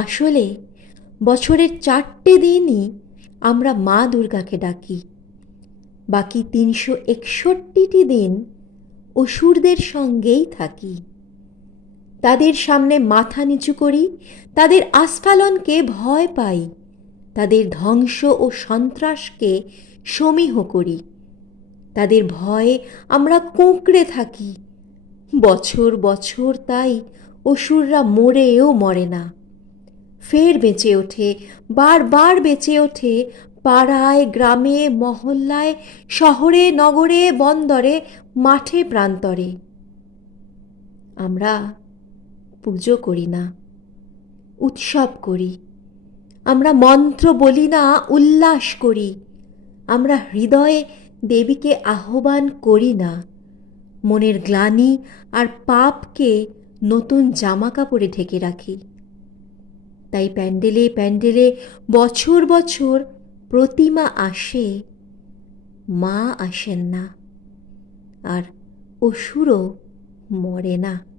আসলে বছরের চারটে দিনই আমরা মা দুর্গাকে ডাকি। বাকি তিনশো একষট্টিটি দিন অসুরদের সঙ্গেই থাকি। তাদের সামনে মাথা নিচু করি, তাদের আস্ফালনকে ভয় পাই, তাদের ধ্বংস ও সন্ত্রাসকে সমীহ করি। তাদের ভয়ে আমরা কুঁকড়ে থাকি। বছর বছর তাই অসুররা মরেও মরে না। ফের বেঁচে ওঠে, বারবার বেঁচে ওঠে পাড়ায়, গ্রামে, মহল্লায়, শহরে, নগরে, বন্দরে, মাঠে, প্রান্তরে। আমরা পুজো করি না, উৎসব করি। আমরা মন্ত্র বলি না, উল্লাস করি। আমরা হৃদয়ে দেবীকে আহ্বান করি না। মনের গ্লানি আর পাপকে নতুন জামা কাপড়ে ঢেকে রাখি। তাই প্যান্ডেলে প্যান্ডেলে বছর বছর প্রতিমা আসে মা আসেন না আর অসুরও মরে না।